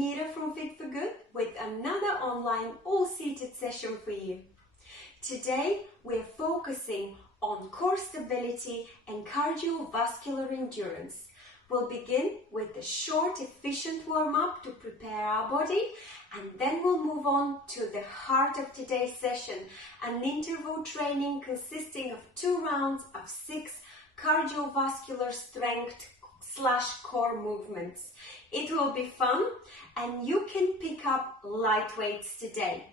Mira from Fit for Good with another online all-seated session for you. Today we're focusing on core stability and cardiovascular endurance. We'll begin with a short, efficient warm-up to prepare our body, and then we'll move on to the heart of today's session, an interval training consisting of 2 rounds of 6 cardiovascular strength / core movements. It will be fun and you can pick up light weights today.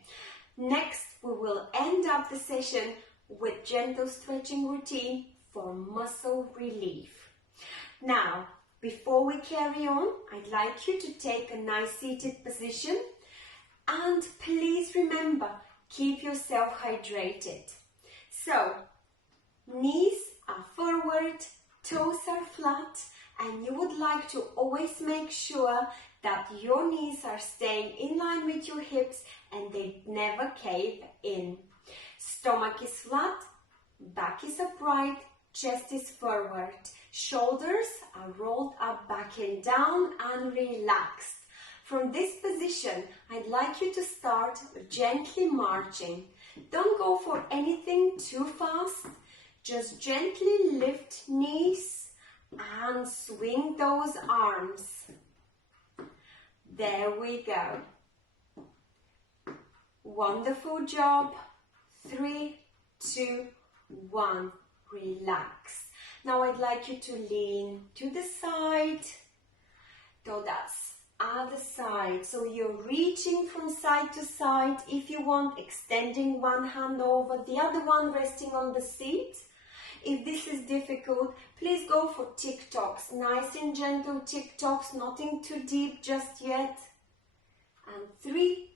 Next, we will end up the session with gentle stretching routine for muscle relief. Now, before we carry on, I'd like you to take a nice seated position and please remember, keep yourself hydrated. So, knees are forward, toes are flat, and you would like to always make sure that your knees are staying in line with your hips and they never cave in. Stomach is flat, back is upright, chest is forward, shoulders are rolled up, back and down and relaxed. From this position, I'd like you to start gently marching. Don't go for anything too fast, just gently lift knees and swing those arms. There we go. Wonderful job. 3, 2, 1. Relax. Now I'd like you to lean to the side. So that's other side. So you're reaching from side to side. If you want, extending one hand over, the other one resting on the seat. If this is difficult, please go for tick-tocks, nice and gentle tick-tocks, nothing too deep just yet. And 3,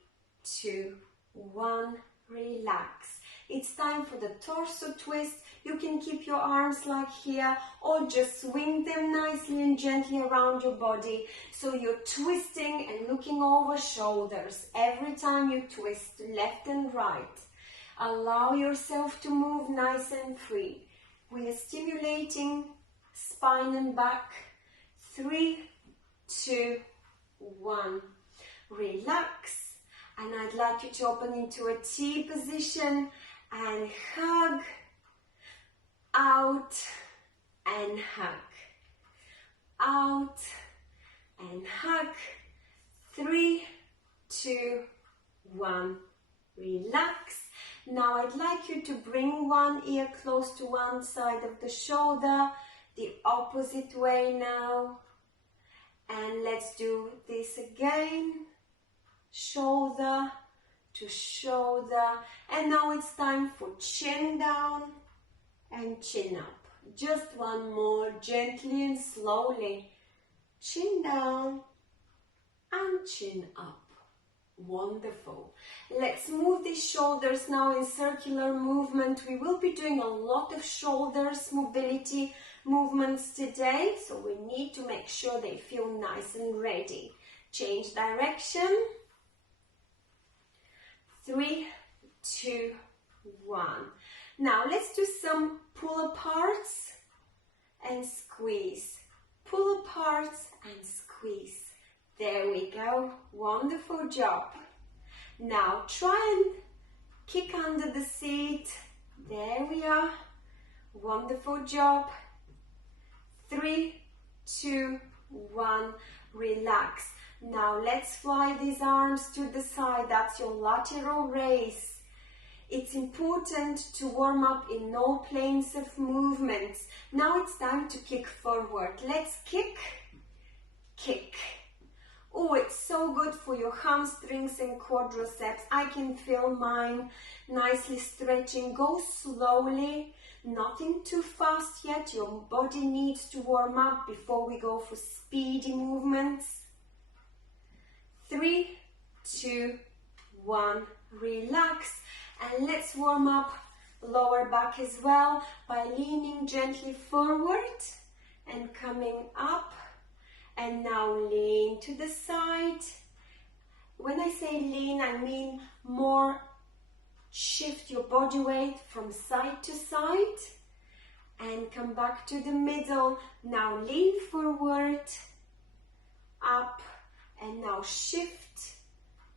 2, 1, relax. It's time for the torso twist. You can keep your arms like here or just swing them nicely and gently around your body. So you're twisting and looking over shoulders every time you twist left and right. Allow yourself to move nice and free. We are stimulating spine and back. 3, 2, 1. Relax. And I'd like you to open into a T position and hug, out and hug, out and hug. 3, 2, 1. Relax. Now I'd like you to bring one ear close to one side of the shoulder, the opposite way now. And let's do this again. Shoulder to shoulder. And now it's time for chin down and chin up. Just one more, gently and slowly. Chin down and chin up. Wonderful. Let's move these shoulders now in circular movement. We will be doing a lot of shoulders mobility movements today, so we need to make sure they feel nice and ready. Change direction. 3, 2, 1. Now let's do some pull aparts and squeeze. Pull aparts and squeeze. There we go. Wonderful job. Now try and kick under the seat. There we are. Wonderful job. 3, 2, 1. Relax. Now let's fly these arms to the side. That's your lateral raise. It's important to warm up in all planes of movements. Now it's time to kick forward. Let's kick, kick. Oh, it's so good for your hamstrings and quadriceps. I can feel mine nicely stretching. Go slowly, nothing too fast yet. Your body needs to warm up before we go for speedy movements. 3, 2, 1, relax. And let's warm up lower back as well by leaning gently forward and coming up. And now lean to the side. When I say lean, I mean more shift your body weight from side to side and come back to the middle. Now lean forward, up And now shift,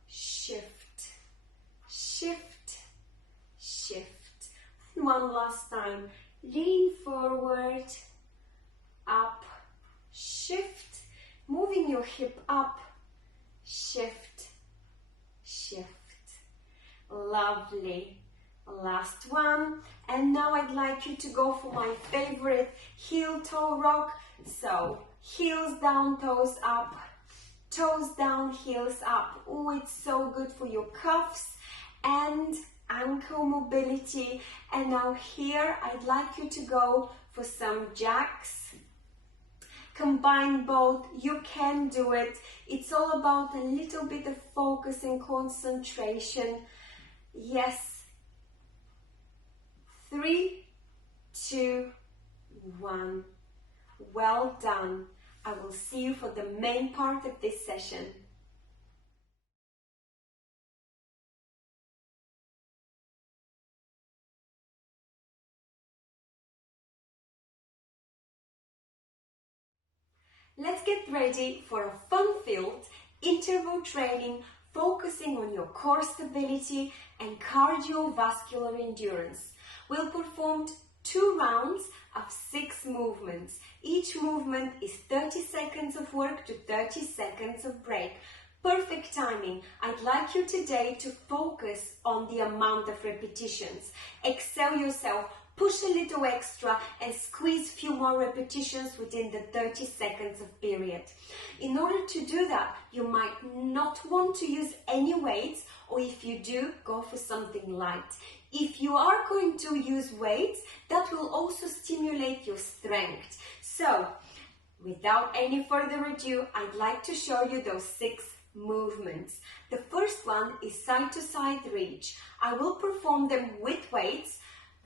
shift, shift, shift. And one last time. Lean forward, up, shift, moving your hip up, shift, shift. Lovely. Last one. And now I'd like you to go for my favorite heel toe rock. So heels down, toes up, toes down, heels up. Oh, it's so good for your cuffs and ankle mobility. And now here I'd like you to go for some jacks. Combine both, you can do it. It's all about a little bit of focus and concentration. Yes. 3, 2, 1. Well done. I will see you for the main part of this session. Let's get ready for a fun-filled interval training focusing on your core stability and cardiovascular endurance. We'll perform 2 rounds of 6 movements. Each movement is 30 seconds of work to 30 seconds of break. Perfect timing. I'd like you today to focus on the amount of repetitions. Excel yourself. Push a little extra and squeeze a few more repetitions within the 30 seconds of period. In order to do that, you might not want to use any weights, or if you do, go for something light. If you are going to use weights, that will also stimulate your strength. So, without any further ado, I'd like to show you those 6 movements. The first one is side-to-side reach. I will perform them with weights,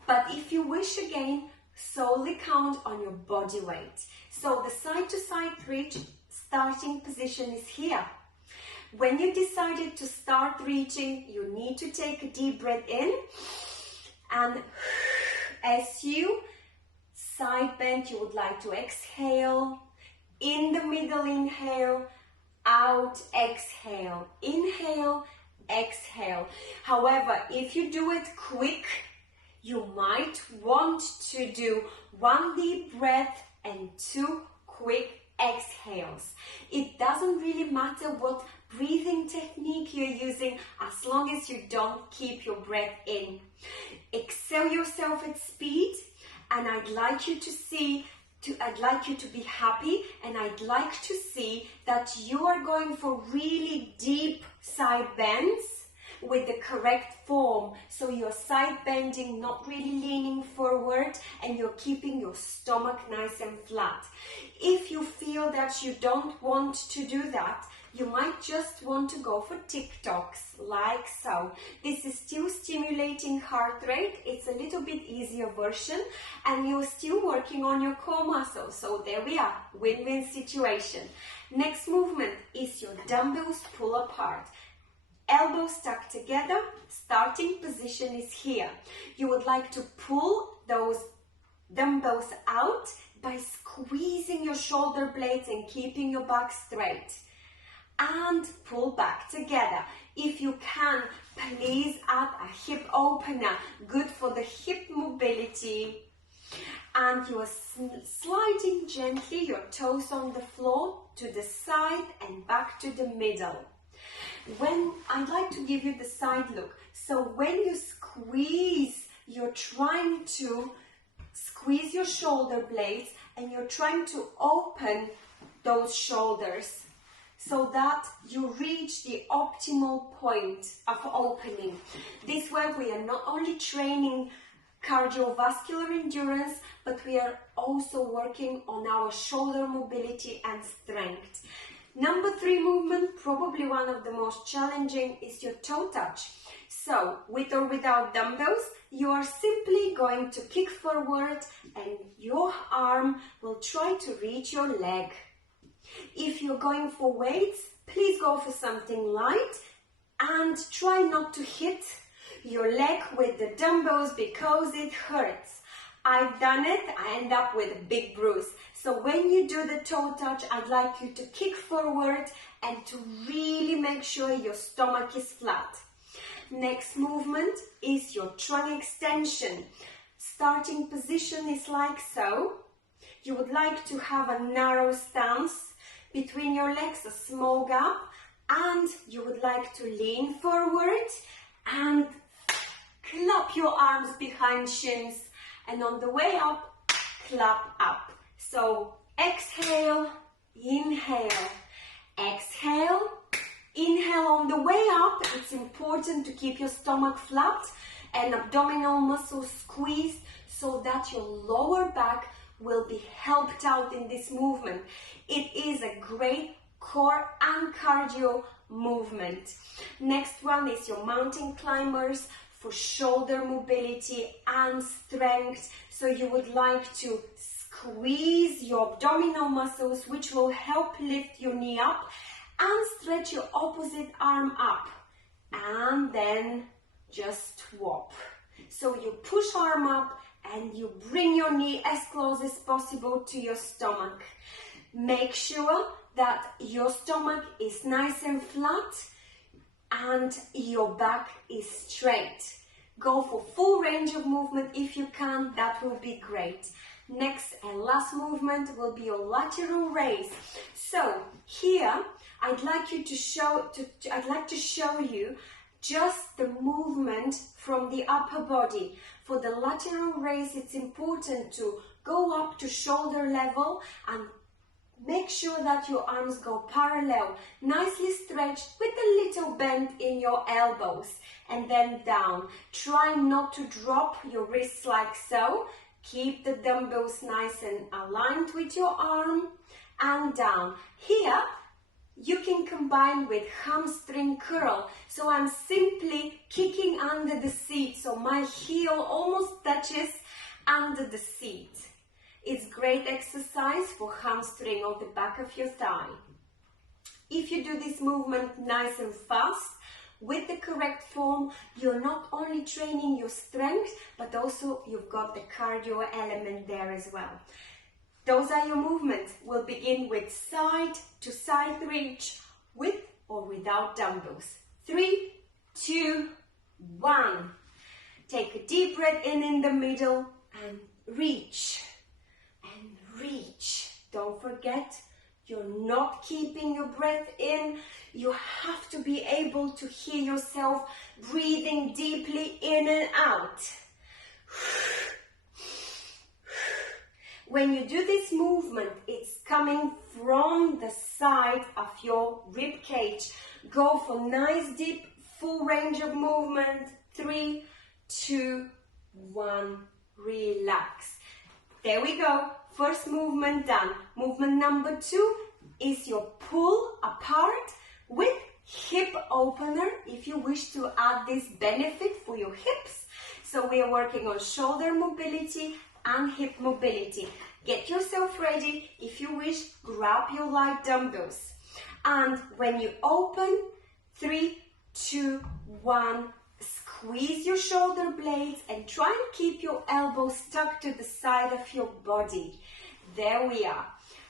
but if you wish again, solely count on your body weight. So the side-to-side reach starting position is here. When you decided to start reaching, you need to take a deep breath in, and as you side bend, you would like to exhale. In the middle, inhale, out, exhale, inhale, exhale. However, if you do it quick, you might want to do 1 deep breath and 2 quick exhales. It doesn't really matter what breathing technique you're using as long as you don't keep your breath in. Excel yourself at speed, and I'd like you to be happy, and I'd like to see that you are going for really deep side bends with the correct form. So you're side bending, not really leaning forward, and you're keeping your stomach nice and flat. If you feel that you don't want to do that, you might just want to go for TikToks, like so. This is still stimulating heart rate. It's a little bit easier version, and you're still working on your core muscles. So there we are, win-win situation. Next movement is your dumbbells pull apart. Elbows tucked together, starting position is here. You would like to pull those dumbbells out by squeezing your shoulder blades and keeping your back straight. And pull back together. If you can, please add a hip opener, good for the hip mobility. And you are sliding gently your toes on the floor to the side and back to the middle. When I'd like to give you the side look. So when you squeeze, you're trying to squeeze your shoulder blades and you're trying to open those shoulders so that you reach the optimal point of opening. This way we are not only training cardiovascular endurance, but we are also working on our shoulder mobility and strength. Number 3 movement, probably one of the most challenging, is your toe touch. So, with or without dumbbells, you are simply going to kick forward and your arm will try to reach your leg. If you're going for weights, please go for something light and try not to hit your leg with the dumbbells because it hurts. I've done it, I end up with a big bruise. So when you do the toe touch, I'd like you to kick forward and to really make sure your stomach is flat. Next movement is your trunk extension. Starting position is like so. You would like to have a narrow stance between your legs, a small gap, and you would like to lean forward and clap your arms behind shins, and on the way up, clap up. So exhale, inhale, exhale, inhale. On the way up, it's important to keep your stomach flat and abdominal muscles squeezed so that your lower back will be helped out in this movement. It is a great core and cardio movement. Next one is your mountain climbers for shoulder mobility and strength. So you would like to squeeze your abdominal muscles, which will help lift your knee up, and stretch your opposite arm up, and then just swap. So you push arm up and you bring your knee as close as possible to your stomach. Make sure that your stomach is nice and flat and your back is straight. Go for full range of movement if you can, that will be great. Next and last movement will be your lateral raise. So here I'd like to show you just the movement from the upper body. For the lateral raise, it's important to go up to shoulder level and make sure that your arms go parallel, nicely stretched with a little bend in your elbows, and then down. Try not to drop your wrists like so. Keep the dumbbells nice and aligned with your arm, and down. Here, you can combine with hamstring curl. So I'm simply kicking under the seat, so my heel almost touches under the seat. It's great exercise for hamstring or the back of your thigh. If you do this movement nice and fast, with the correct form, you're not only training your strength, but also you've got the cardio element there as well. Those are your movements. We'll begin with side to side reach, with or without dumbbells. 3, 2, 1. Take a deep breath in the middle and reach. And reach. Don't forget, you're not keeping your breath in. You have to be able to hear yourself breathing deeply in and out. When you do this movement, it's coming from the side of your rib cage. Go for nice deep full range of movement. 3, 2, 1, relax. There we go. First movement done. Movement number 2 is your pull apart with hip opener, if you wish to add this benefit for your hips. So we are working on shoulder mobility and hip mobility. Get yourself ready. If you wish, grab your light dumbbells. And when you open, 3, 2, 1, squeeze your shoulder blades and try and keep your elbows stuck to the side of your body. There we are.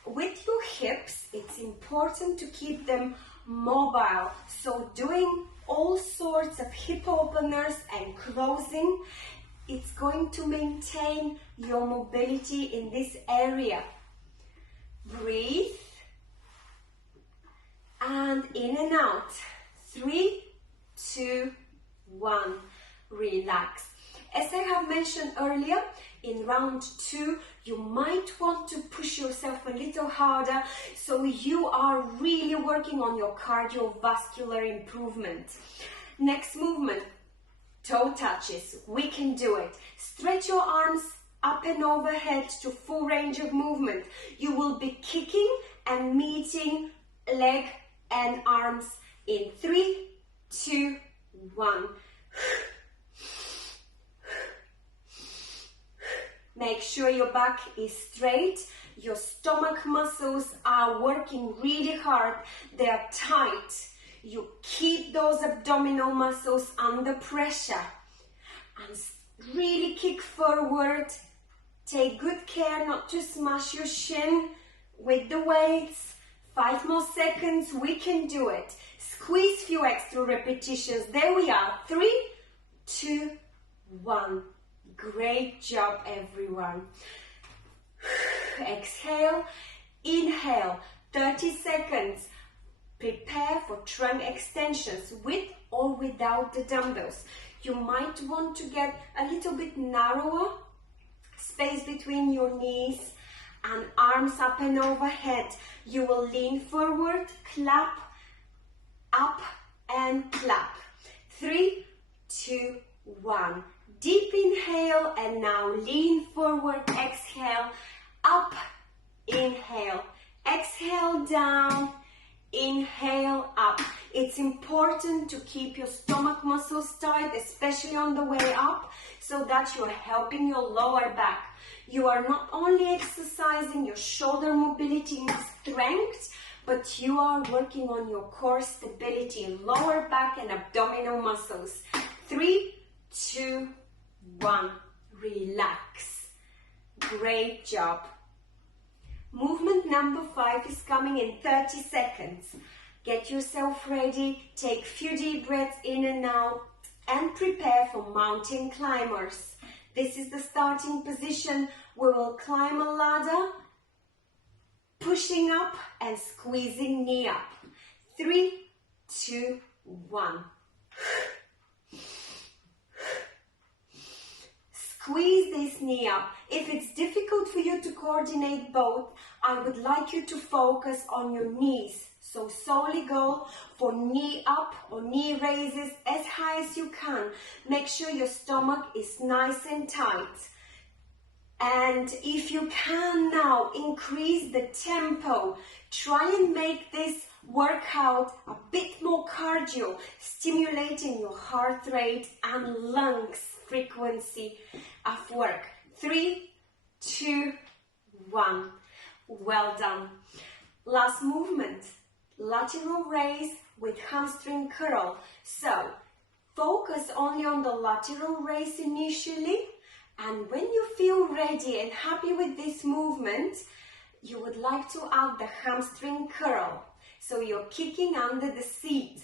With your hips, it's important to keep them mobile. So doing all sorts of hip openers and closing, it's going to maintain your mobility in this area. Breathe. And in and out. 3, 2, 1. Relax. As I have mentioned earlier, in round 2, you might want to push yourself a little harder, so you are really working on your cardiovascular improvement. Next movement, toe touches. We can do it. Stretch your arms up and overhead to full range of movement. You will be kicking and meeting leg and arms in 3, 2, 1. Make sure your back is straight. Your stomach muscles are working really hard. They are tight. You keep those abdominal muscles under pressure. And really kick forward Take good care not to smash your shin with the weights. 5 more seconds, we can do it. Squeeze few extra repetitions. There we are. 3, 2, 1. Great job, everyone. Exhale, inhale, 30 seconds. Prepare for trunk extensions with or without the dumbbells. You might want to get a little bit narrower space between your knees and arms up and overhead. You will lean forward, clap, up and clap. 3, 2, 1. Deep inhale and now lean forward, exhale, up, inhale, exhale down, inhale up. It's important to keep your stomach muscles tight, especially on the way up, so that you're helping your lower back. You are not only exercising your shoulder mobility and strength, but you are working on your core stability, lower back and abdominal muscles. 3, 2, 1. Relax. Great job. Movement number 5 is coming in 30 seconds. Get yourself ready, take a few deep breaths in and out, and prepare for mountain climbers. This is the starting position. We will climb a ladder, pushing up and squeezing knee up. 3, 2, 1. Squeeze this knee up. If it's difficult for you to coordinate both, I would like you to focus on your knees. So solely go for knee up or knee raises as high as you can. Make sure your stomach is nice and tight. And if you can now increase the tempo, try and make this workout a bit more cardio, stimulating your heart rate and lungs frequency of work. 3, 2, 1. Well done. Last movement, lateral raise with hamstring curl. So focus only on the lateral raise initially, and when you feel ready and happy with this movement, you would like to add the hamstring curl. So you're kicking under the seat.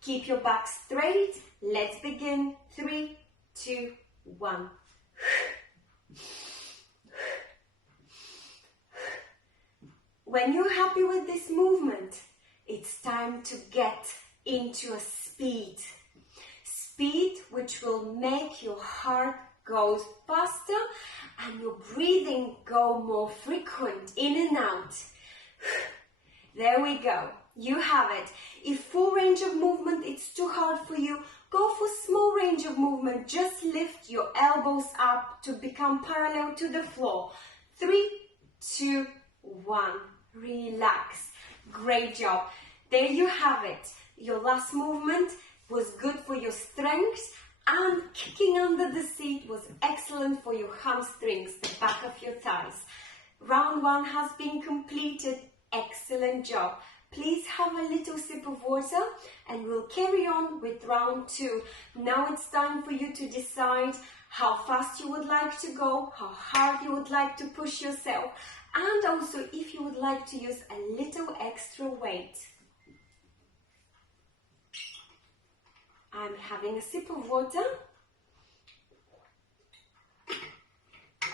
Keep your back straight. Let's begin. 3, 2, 1. When you're happy with this movement, it's time to get into a speed. Speed which will make your heart go faster and your breathing go more frequent, in and out. There we go. You have it. If full range of movement it's too hard for you, go for small range of movement. Just lift your elbows up to become parallel to the floor. 3, 2, 1. Relax. Great job. There you have it. Your last movement was good for your strength, and kicking under the seat was excellent for your hamstrings, the back of your thighs. Round 1 has been completed. Excellent job. Please have a little sip of water and we'll carry on with round 2. Now it's time for you to decide how fast you would like to go, how hard you would like to push yourself, and also if you would like to use a little extra weight. I'm having a sip of water.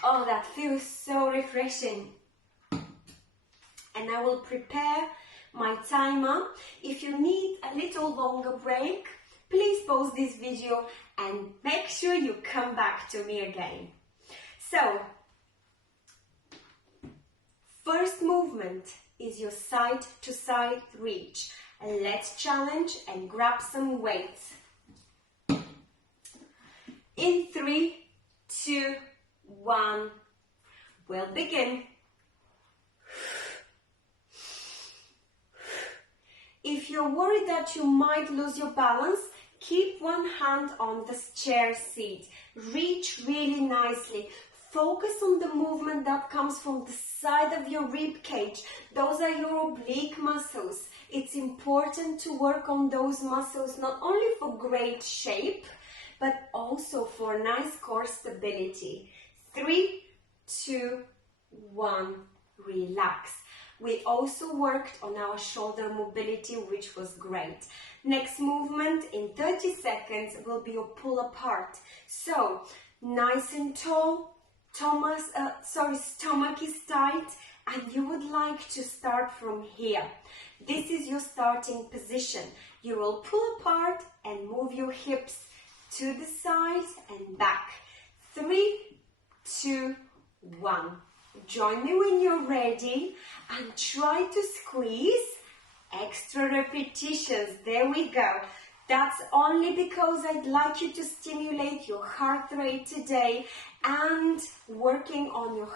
Oh, that feels so refreshing. And I will prepare my timer. If you need a little longer break, please pause this video and make sure you come back to me again. So, first movement is your side to side reach. And let's challenge and grab some weights. In 3, 2, 1, we'll begin. If you're worried that you might lose your balance, keep one hand on the chair seat. Reach really nicely. Focus on the movement that comes from the side of your rib cage. Those are your oblique muscles. It's important to work on those muscles not only for great shape, but also for nice core stability. 3, 2, 1, relax. We also worked on our shoulder mobility, which was great. Next movement in 30 seconds will be your pull apart. So, nice and tall, stomach is tight, and you would like to start from here. This is your starting position. You will pull apart and move your hips to the side and back. 3, 2, 1. Join me when you're ready and try to squeeze. Extra repetitions. There we go. That's only because I'd like you to stimulate your heart rate today and working on your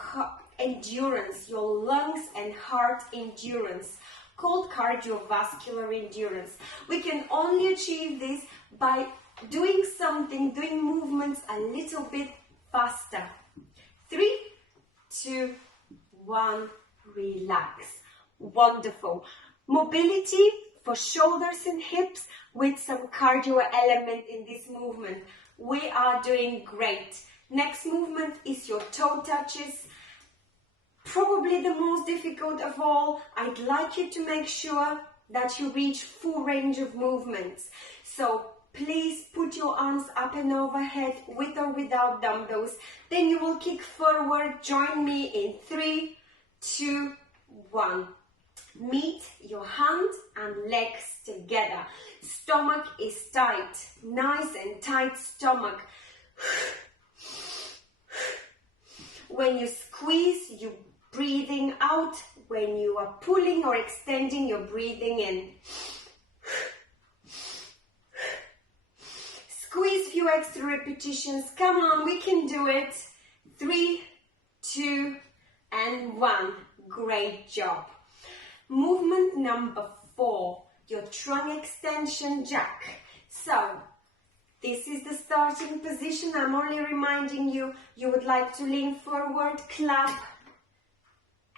endurance, your lungs and heart endurance, called cardiovascular endurance. We can only achieve this by doing movements a little bit faster. 3, 2, 1, relax. Wonderful. Mobility for shoulders and hips with some cardio element in this movement. We are doing great. Next movement is your toe touches. Probably the most difficult of all. I'd like you to make sure that you reach full range of movements. So please put your arms up and overhead with or without dumbbells. Then you will kick forward. Join me in 3, 2, 1. Meet your hands and legs together. Stomach is tight. Nice and tight stomach. When you squeeze, you're breathing out. When you are pulling or extending, you're breathing in. Squeeze few extra repetitions. Come on, we can do it. 3, 2, and 1. Great job. Movement number 4, your trunk extension jack. So, this is the starting position. I'm only reminding you, you would like to lean forward, clap,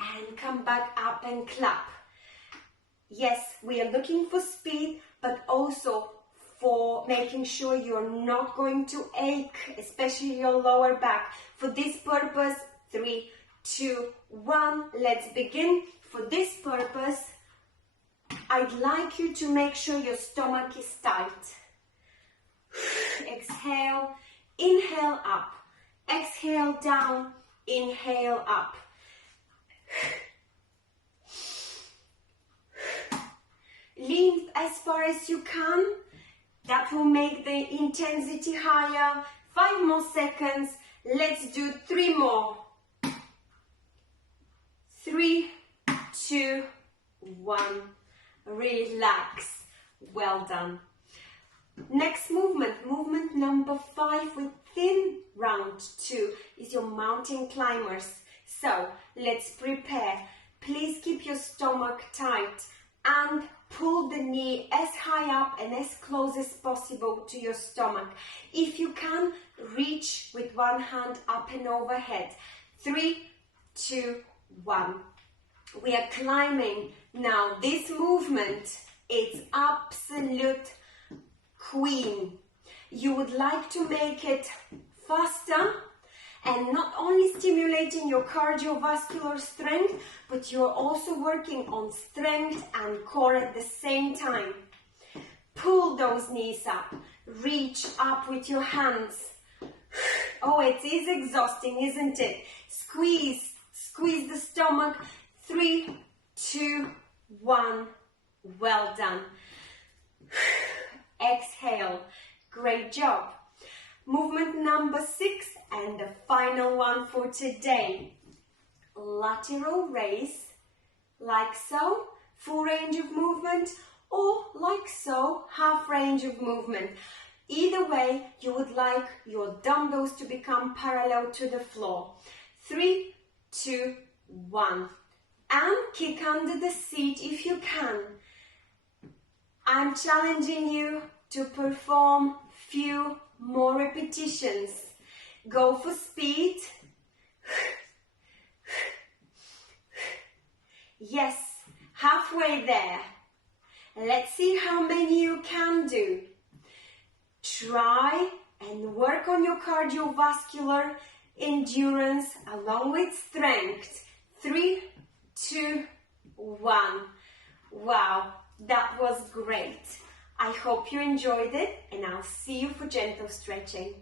and come back up and clap. Yes, we are looking for speed, but also for making sure you're not going to ache, especially your lower back. For this purpose, 3, 2, 1, let's begin. For this purpose, I'd like you to make sure your stomach is tight. Exhale, inhale up. Exhale down, inhale up. Lean as far as you can. That will make the intensity higher. 5 more seconds. Let's do 3 more. 3, 2, 1. Relax. Well done. Next movement number 5 within round 2 is your mountain climbers. So let's prepare. Please keep your stomach tight and pull the knee as high up and as close as possible to your stomach. If you can, reach with one hand up and overhead. 3, 2, 1. We are climbing. Now this movement is absolute queen. You would like to make it faster and not only stimulating your cardiovascular strength, but you're also working on strength and core at the same time. Pull those knees up. Reach up with your hands. Oh, it is exhausting, isn't it? Squeeze the stomach. 3, 2, 1. Well done. Exhale. Great job. Movement number 6 and the final one for today. Lateral raise, like so, full range of movement, or like so, half range of movement. Either way, you would like your dumbbells to become parallel to the floor. 3, 2, 1. And kick under the seat if you can. I'm challenging you to perform few more repetitions. Go for speed. Yes, halfway there. Let's see how many you can do. Try and work on your cardiovascular endurance along with strength. 3, 2, 1. Wow, that was great. I hope you enjoyed it, and I'll see you for gentle stretching.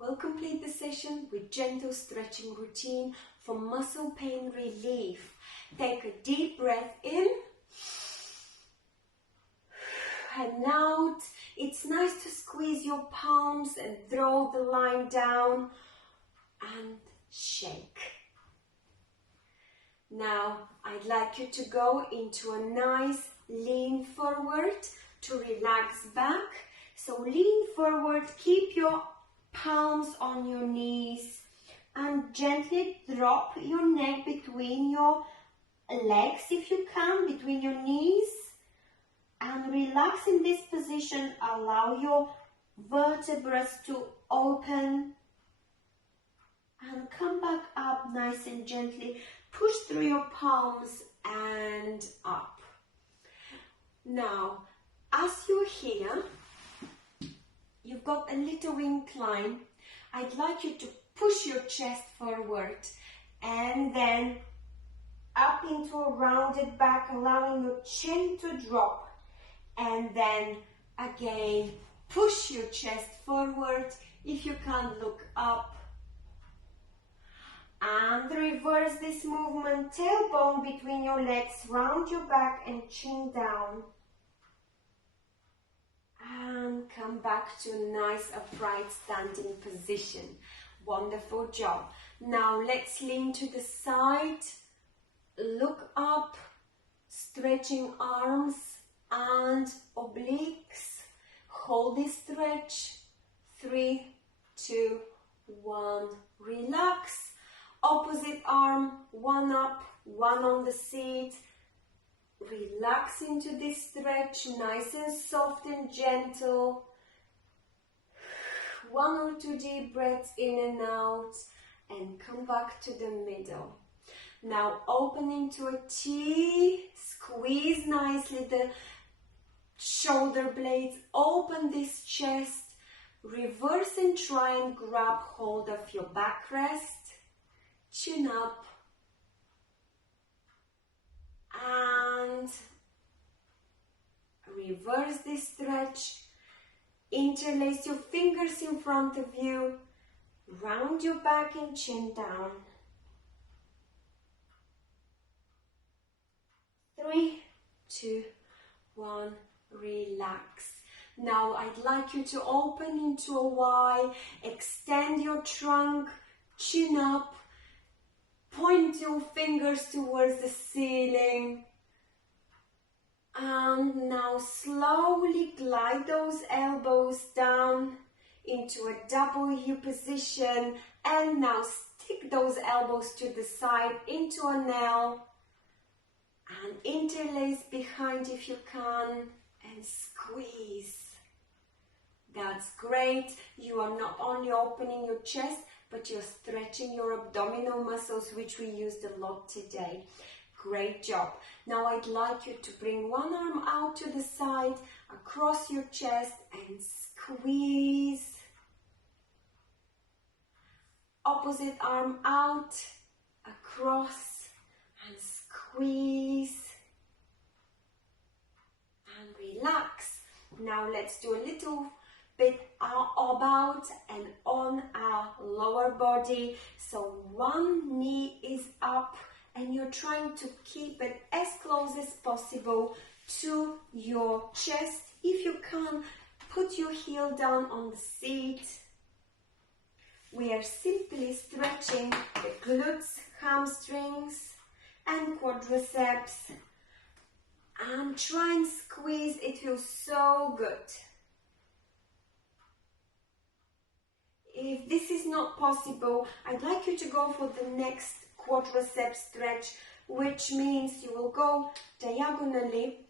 We'll complete the session with gentle stretching routine for muscle pain relief. Take a deep breath in and out. It's nice to squeeze your palms and throw the line down and shake. Now, I'd like you to go into a nice lean forward to relax back. So lean forward, keep your palms on your knees and gently drop your neck between your legs if you can, between your knees, and relax in this position. Allow your vertebrae to open and come back up nice and gently. Push through your palms and up. Now, as you're here, you've got a little incline. I'd like you to push your chest forward and then up into a rounded back, allowing your chin to drop. And then again, push your chest forward. If you can't, look up. And reverse this movement, tailbone between your legs, round your back and chin down. And come back to a nice upright standing position. Wonderful job. Now let's lean to the side, look up, stretching arms and obliques. Hold this stretch. 3, 2, 1, relax. Opposite arm, one up, one on the seat. Relax into this stretch, nice and soft and gentle. 1 or 2 deep breaths in and out, and come back to the middle. Now open into a T, squeeze nicely the shoulder blades, open this chest, reverse and try and grab hold of your backrest, chin up, and reverse this stretch. Interlace your fingers in front of you, round your back and chin down. 3, 2, 1, relax. Now I'd like you to open into a Y, extend your trunk, chin up, point your fingers towards the ceiling. And now slowly glide those elbows down into a W position. And now stick those elbows to the side into an L. And interlace behind if you can. And squeeze. That's great. You are not only opening your chest, but you're stretching your abdominal muscles, which we used a lot today. Great job. Now I'd like you to bring one arm out to the side, across your chest, and squeeze. Opposite arm out, across, and squeeze. And relax. Now let's do a little bit about and on our lower body. So one knee is up, and you're trying to keep it as close as possible to your chest. If you can, put your heel down on the seat. We are simply stretching the glutes, hamstrings and quadriceps. And try and squeeze, it feels so good. If this is not possible, I'd like you to go for the next quadricep stretch, which means you will go diagonally.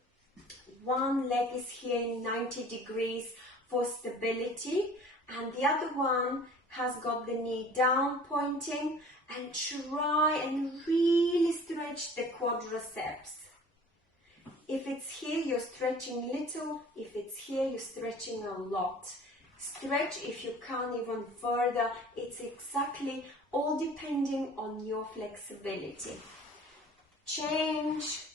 One leg is here in 90 degrees for stability, and the other one has got the knee down pointing, and try and really stretch the quadriceps. If it's here, you're stretching little. If it's here, you're stretching a lot. Stretch if you can even further. It's exactly all depending on your flexibility. Change.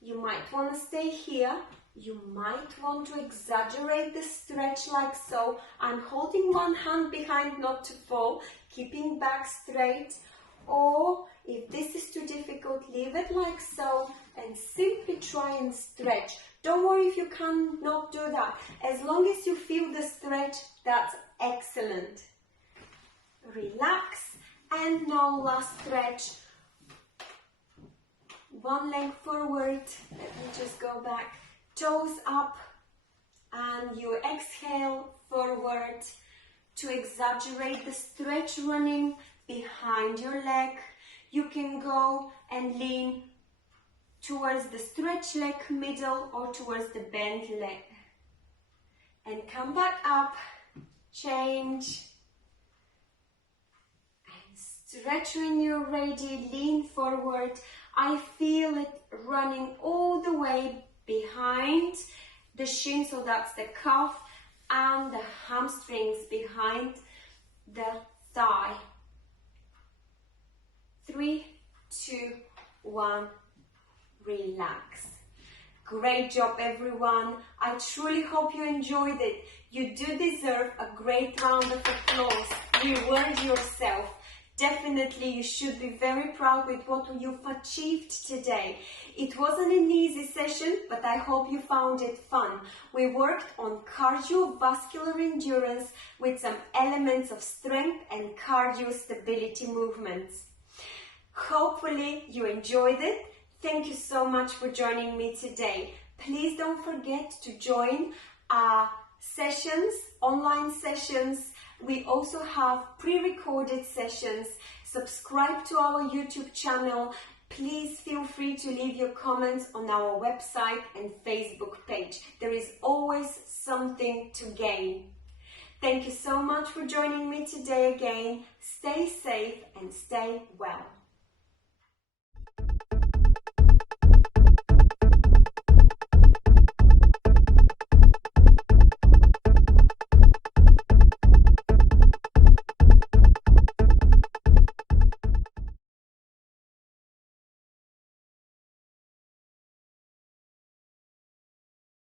You might want to stay here. You might want to exaggerate the stretch like so. I'm holding one hand behind not to fall, keeping back straight. Or if this is too difficult, leave it like so and simply try and stretch. Don't worry if you cannot do that. As long as you feel the stretch, that's excellent. Relax, and now last stretch. One leg forward. Let me just go back. Toes up, and you exhale forward to exaggerate the stretch running behind your leg. You can go and lean towards the stretch leg middle or towards the bent leg. And come back up, change. And stretch when you're ready, lean forward. I feel it running all the way behind the shin, so that's the calf, and the hamstrings behind the thigh. 3, 2, 1, relax. Great job, everyone. I truly hope you enjoyed it. You do deserve a great round of applause. Reward yourself. Definitely, you should be very proud with what you've achieved today. It wasn't an easy session, but I hope you found it fun. We worked on cardiovascular endurance with some elements of strength and cardio stability movements. Hopefully, you enjoyed it. Thank you so much for joining me today. Please don't forget to join our sessions, online sessions. We also have pre-recorded sessions. Subscribe to our YouTube channel. Please feel free to leave your comments on our website and Facebook page. There is always something to gain. Thank you so much for joining me today again. Stay safe and stay well.